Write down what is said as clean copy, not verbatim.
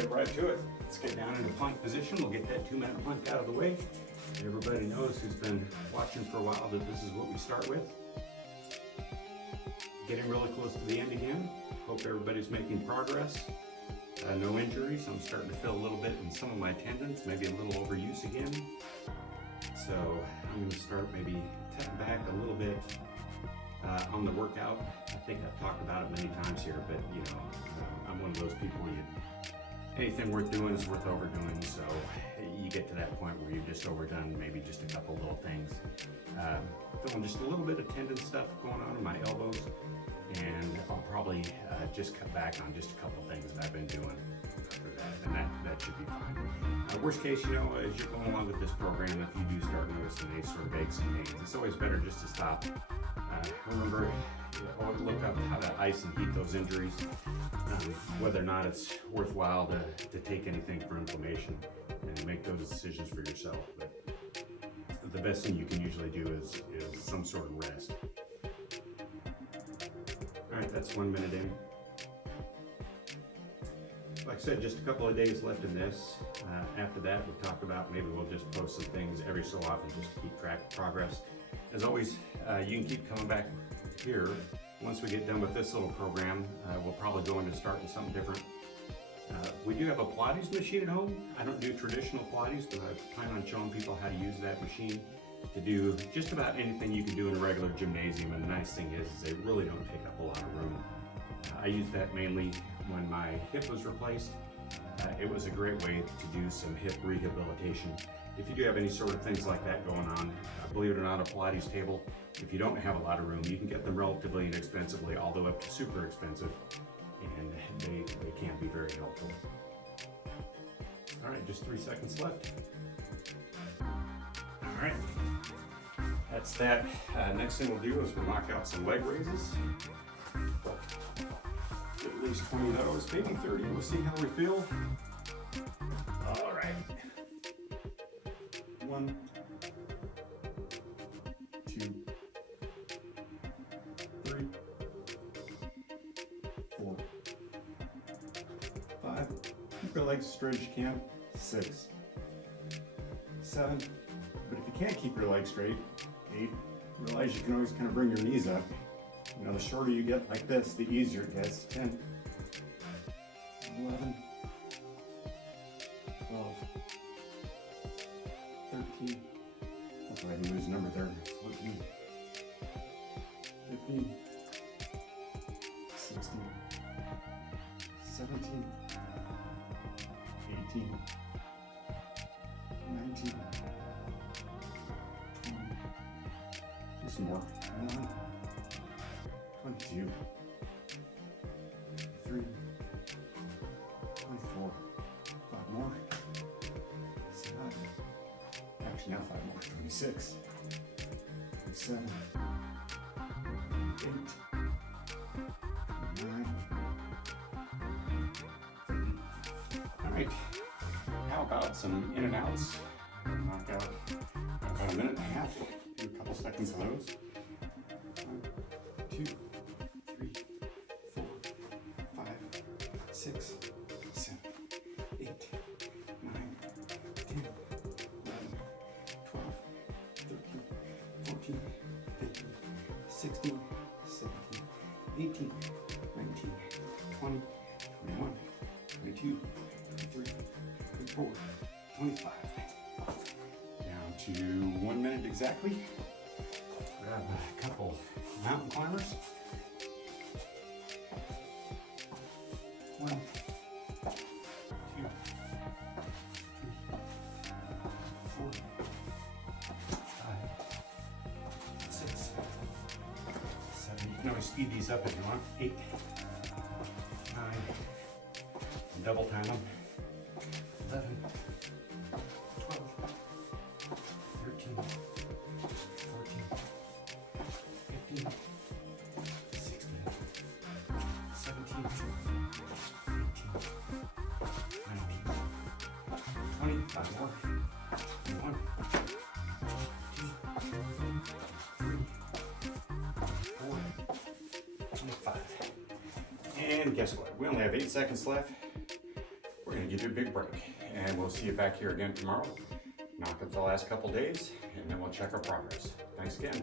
get right to it. Let's get down into plank position. We'll get that 2-minute plank out of the way. Everybody knows who's been watching for a while that this is what we start with. Getting really close to the end again. Hope everybody's making progress. No injuries. I'm starting to feel a little bit in some of my tendons, maybe a little overuse again. So I'm going to start maybe cutting back a little bit on the workout. I think I've talked about it many times here, but you know, I'm one of those people anything worth doing is worth overdoing. So you get to that point where you've just overdone maybe just a couple little things. Feeling just a little bit of tendon stuff going on in my elbows, and I'll probably just cut back on just a couple things that I've been doing for that, and that should be fine. Worst case, you know, as you're going along with this program, if you do start noticing any sort of aches and pains, it's always better just to stop. Remember, always look up how to ice and heat those injuries, whether or not it's worthwhile to take anything for inflammation, and make those decisions for yourself. But the best thing you can usually do is some sort of rest. All right, that's 1 minute in. Like I said, just a couple of days left in this. After that, we'll talk about maybe we'll just post some things every so often just to keep track of progress. As always, you can keep coming back here. Once we get done with this little program, we'll probably go into starting something different. We do have a Pilates machine at home. I don't do traditional Pilates, but I plan on showing people how to use that machine to do just about anything you can do in a regular gymnasium. And the nice thing is they really don't take up a lot of room. I used that mainly when my hip was replaced. It was a great way to do some hip rehabilitation. If you do have any sort of things like that going on, believe it or not, a Pilates table, if you don't have a lot of room, you can get them relatively inexpensively, although up to super expensive, and they can be very helpful. All right, just 3 seconds left. All right, that's that. Next thing we'll do is we'll knock out some leg raises. Get at least 20 of those, maybe 30. We'll see how we feel. All right. 1, 2, 3, 4, 5. Keep your legs as straight as you can. 6, 7. But if you can't keep your legs straight, 8. Realize you can always kind of bring your knees up. You know, the shorter you get like this, the easier it gets. 10, 11, 12, 13. That's why I didn't lose a number there. 14, 15, 16, 17, 18, 19, 20. Do some more. 21, 22, 23, 24, 5 more, 7, actually now 5 more, 26, 27, 28, 29, 30. All right, how about some in and outs? Knock out about 1.5 minutes, do a couple seconds of those. 1, 2, 3, 4, 5, 6, 7, 8, 9, 10, 11, 12, 13, 14, 15, 16, 17, 18, 19, 20, 21, 22, 23, 24, 25. Down to 1 minute exactly. Grab a couple mountain climbers. 1, 2, 3, 4, 5, 6, 7. You can always speed these up if you want. 8, 9, and double time them. 11, 12, 13, 14, 15, 16, 17, 18, 19, 20, 5 more. 1, 2, 3, 4, 25. And guess what? We only have 8 seconds left. We're going to give you a big break. And we'll see you back here again tomorrow. Knock up the last couple days, and then we'll check our progress. Thanks again.